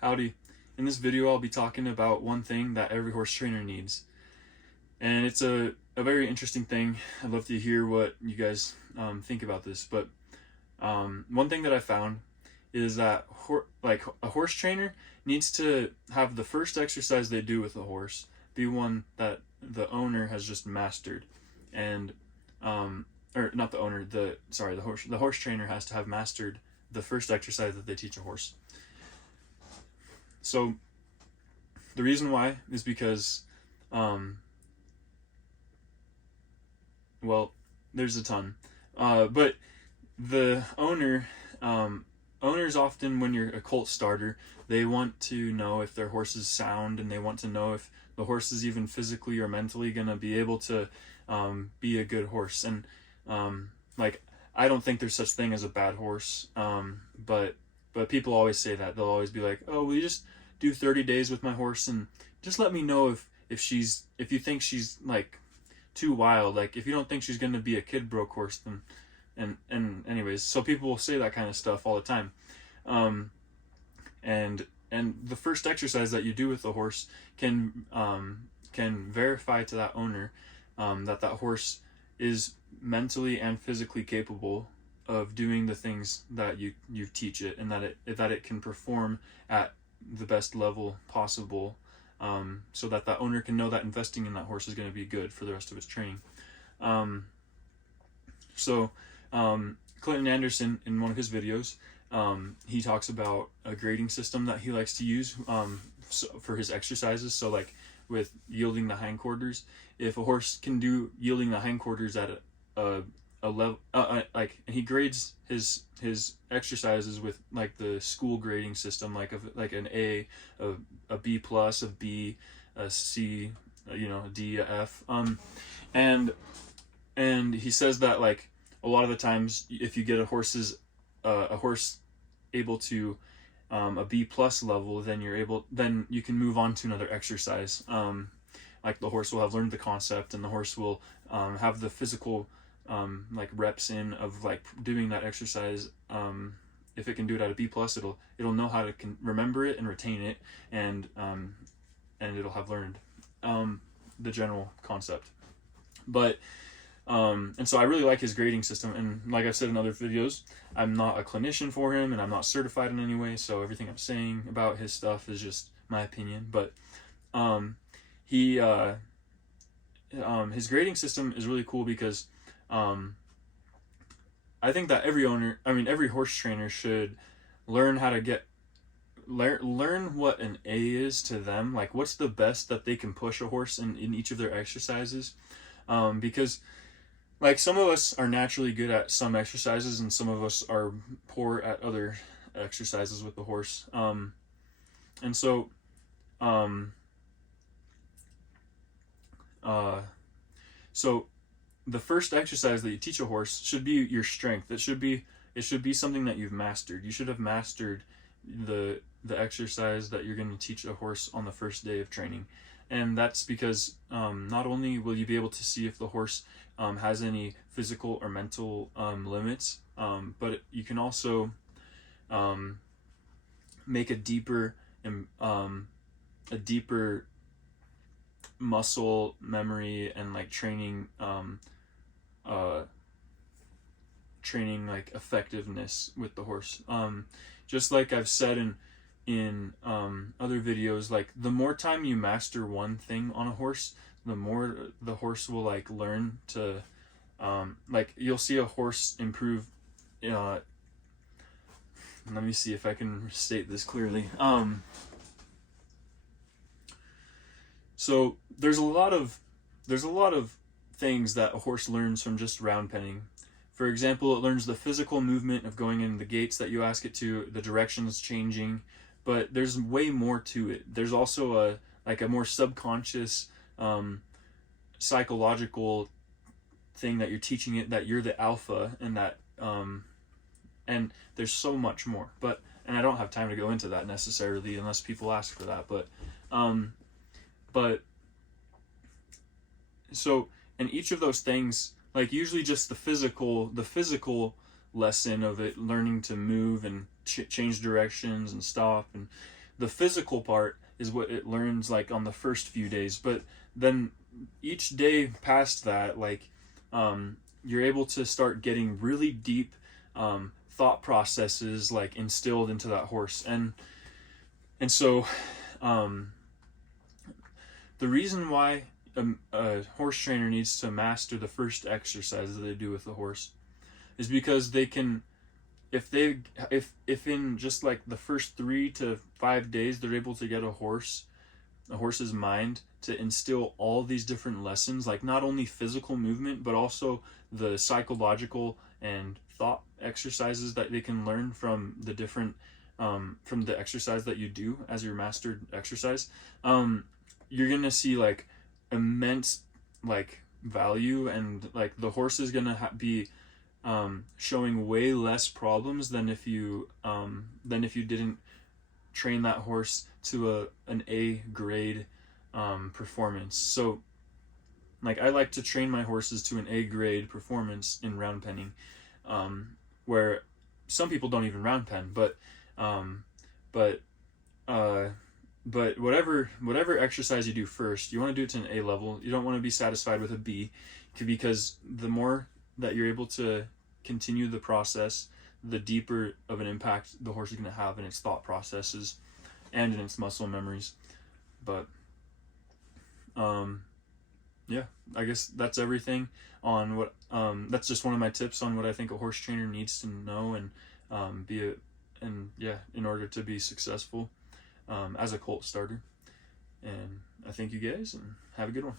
Howdy. In this video, I'll be talking about one thing that every horse trainer needs. And it's a very interesting thing. I'd love to hear what you guys think about this. But one thing that I found is that a horse trainer needs to have the first exercise they do with a horse be one that the owner has just mastered. And, or not the owner, the horse trainer has to have mastered the first exercise that they teach a horse. So the reason why is because, well, there's a ton. But the owners often, when you're a colt starter, they want to know if their horse is sound, and they want to know if the horse is even physically or mentally going to be able to be a good horse. And I don't think there's such thing as a bad horse, but people always say that. They'll always be like, "Oh, will you just do 30 days with my horse and just let me know if you think she's like too wild, like if you don't think she's going to be a kid broke horse, then." And anyways, so people will say that kind of stuff all the time. And the first exercise that you do with the horse can verify to that owner that horse is mentally and physically capable of doing the things that you teach it, and that it can perform at the best level possible, so that owner can know that investing in that horse is going to be good for the rest of its training. Clinton Anderson, in one of his videos, he talks about a grading system that he likes to use for his exercises. So like with yielding the hindquarters, if a horse can do yielding the hindquarters at a level, and he grades his exercises with like the school grading system, like an A, a B plus, a B, a C, a D, a F, and he says that like a lot of the times, if you get a horse able to a B plus level, then you can move on to another exercise. Like the horse will have learned the concept, and the horse will have the physical like reps in of like doing that exercise. If it can do it at a B plus, it'll know how to remember it and retain it, and it'll have learned the general concept. But and so I really like his grading system, and like I've said in other videos, I'm not a clinician for him, and I'm not certified in any way, so everything I'm saying about his stuff is just my opinion. But his grading system is really cool because I think that every horse trainer should learn how to learn what an A is to them, like what's the best that they can push a horse in each of their exercises, because like some of us are naturally good at some exercises, and some of us are poor at other exercises with the horse. And so, so the first exercise that you teach a horse should be your strength. It should be something that you've mastered. You should have mastered the exercise that you're going to teach a horse on the first day of training. And that's because not only will you be able to see if the horse has any physical or mental limits, but you can also make a deeper muscle memory and like training like effectiveness with the horse. Just like I've said in other videos, like the more time you master one thing on a horse, the more the horse will like learn to like you'll see a horse improve. Let me see if I can state this clearly. So there's a lot of things that a horse learns from just round penning. For example, it learns the physical movement of going in the gaits that you ask it to, the directions changing, but there's way more to it. There's also a more subconscious psychological thing that you're teaching it, that you're the alpha, and that and there's so much more. And I don't have time to go into that necessarily unless people ask for that, but so in each of those things, like usually just the physical lesson of it, learning to move and change directions and stop, and the physical part is what it learns like on the first few days, but then each day past that, like, you're able to start getting really deep thought processes like instilled into that horse. And so the reason why a horse trainer needs to master the first exercise that they do with the horse is because they can, if in just like the first 3 to 5 days they're able to get a horse's mind to instill all these different lessons, like not only physical movement but also the psychological and thought exercises that they can learn from the different from the exercise that you do as your mastered exercise, you're gonna see like immense like value, and like the horse is gonna be showing way less problems than if you didn't train that horse to an A grade performance. So like I like to train my horses to an A grade performance in round penning, where some people don't even round pen, but whatever exercise you do first, you want to do it to an A level. You don't want to be satisfied with a B, because the more that you're able to continue the process, the deeper of an impact the horse is going to have in its thought processes and in its muscle memories. But yeah, I guess that's everything on what that's just one of my tips on what I think a horse trainer needs to know and in order to be successful as a colt starter. And I thank you guys, and have a good one.